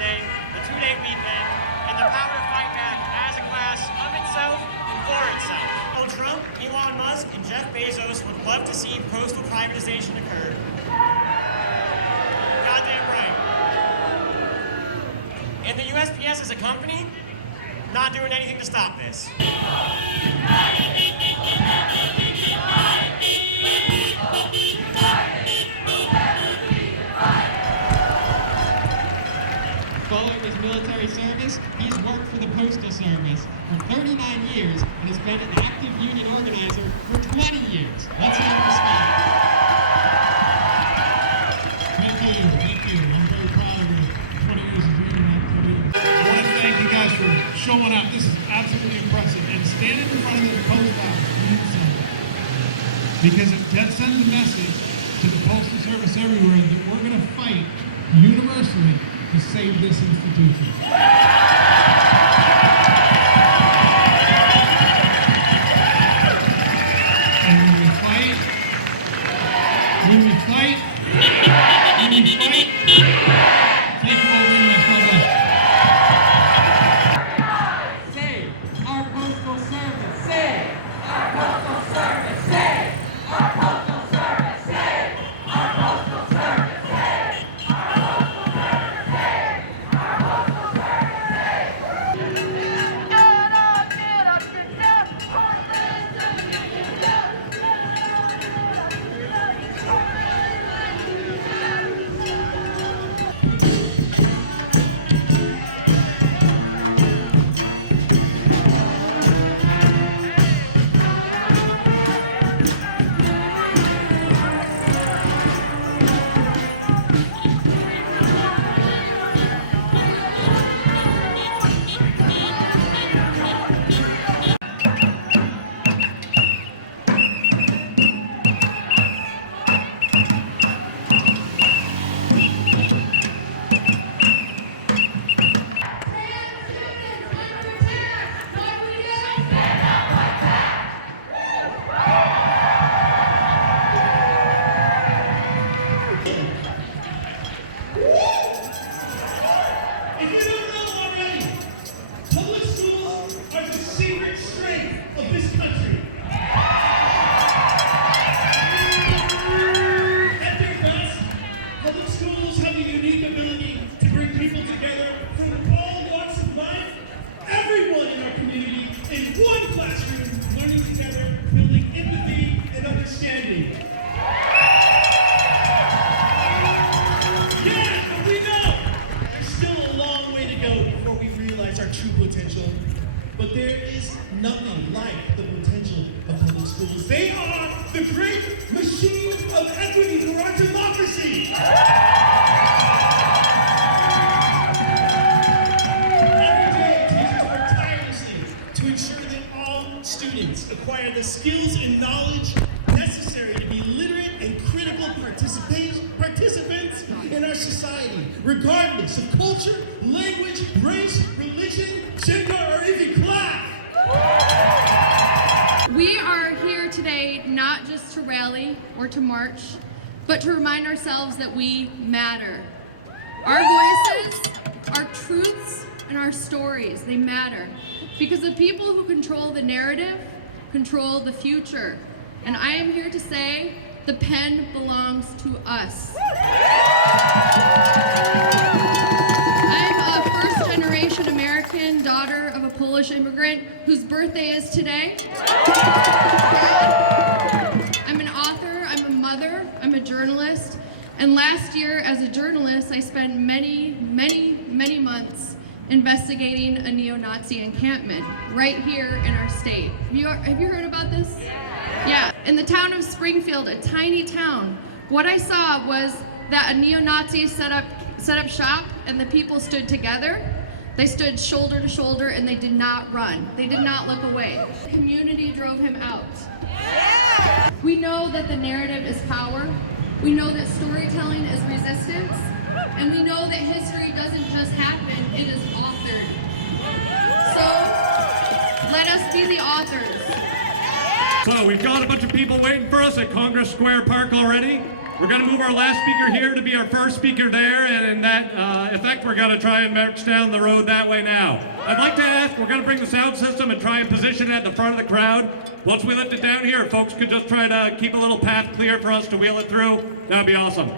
Day, the two-day weekend, and the power to fight back as a class of itself and for itself. Donald Trump, Elon Musk, and Jeff Bezos would love to see postal privatization occur. Goddamn right. And the USPS as a company, not doing anything to stop this. Following his military service, he's worked for the Postal Service for 39 years and has been an active union organizer for 20 years. Let's hear him speak. Thank you. I'm very proud of the 20 years of union activity. I want to thank you guys for showing up. This is absolutely impressive. And standing in front of the post office means something. Because that sends a message to the Postal Service everywhere that we're going to fight universally to save this institution. And when we fight, thank you all very much. God bless. Save our Postal Service. Save our Postal Service. Save our Postal Service. Save our Postal Service. Save our Postal Service. Save our Postal But there is nothing like the potential of public schools. They are the great machine of equity for our democracy. Every day, teachers work tirelessly to ensure that all students acquire the skills and knowledge necessary to be literate and critical participants in our society, regardless of culture, language, race, religion, gender, or even class. We are here today not just to rally or to march, but to remind ourselves that we matter. Our voices, our truths, and our stories, they matter. Because the people who control the narrative control the future. And I am here to say, the pen belongs to us. I'm a first-generation American, daughter of a Polish immigrant whose birthday is today. I'm an author, I'm a mother, I'm a journalist, and last year as a journalist I spent many months investigating a neo-Nazi encampment right here in our state. Have you heard about this? Yeah. In the town of Springfield, a tiny town, what I saw was that a neo-Nazi set up shop and the people stood together. They stood shoulder to shoulder and they did not run. They did not look away. The community drove him out. We know that the narrative is power. We know that storytelling is resistance. And we know that history doesn't just happen, it is authored. So let us be the authors. So we've got a bunch of people waiting for us at Congress Square Park already. We're going to move our last speaker here to be our first speaker there, and in that effect, we're going to try and march down the road that way now. I'd like to ask, we're going to bring the sound system and try and position it at the front of the crowd. Once we lift it down here, if folks could just try to keep a little path clear for us to wheel it through, that would be awesome.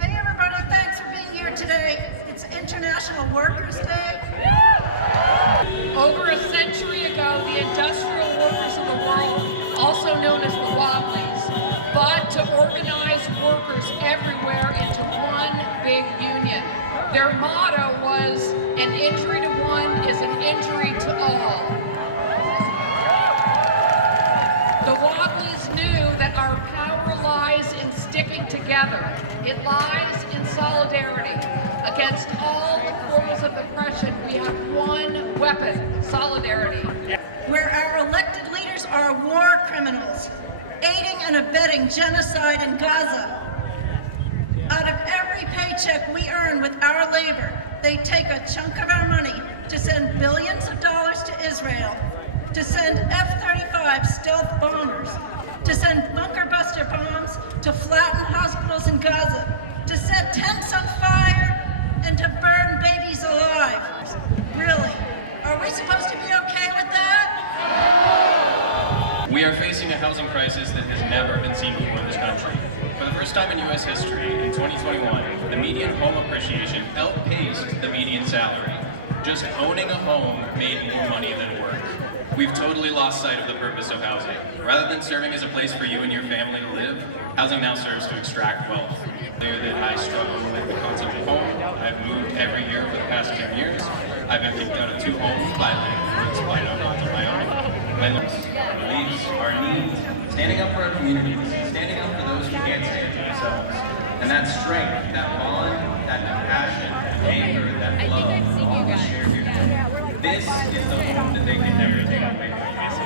Hey everybody, thanks for being here today. It's International Workers' Day. Over a century ago, the industrial workers of the world, also known as the Wobblies, fought to organize workers everywhere into one big union. Their motto was, an injury to one is an injury to all. The Wobblies knew that our power lies in sticking together. It lies in solidarity. Against all the forms of oppression, we have one weapon, solidarity. Where our elected leaders are war criminals, aiding and abetting genocide in Gaza. Out of every paycheck we earn with our labor, they take a chunk of our money to send billions of dollars to Israel, to send F-35 stealth bombers, to send bunker buster bombs to flatten hospitals in Gaza, to set tents on fire, and to burn babies alive. Really? Are we supposed to be okay with that? We are facing a housing crisis that has never been seen before in this country. For the first time in U.S. history, in 2021, the median home appreciation outpaced the median salary. Just owning a home made more money than work. We've totally lost sight of the purpose of housing. Rather than serving as a place for you and your family to live, housing now serves to extract wealth. That I struggle with the concept of home. I've moved every year for the past 10 years. I've been kicked out of 2 homes by landlords, by no fault of my own. Landlords, our beliefs, our needs, standing up for our communities, standing up for those who can't stand for themselves. And that strength, that bond, that compassion, that anger, that love, all share here. This is the home that they can never take.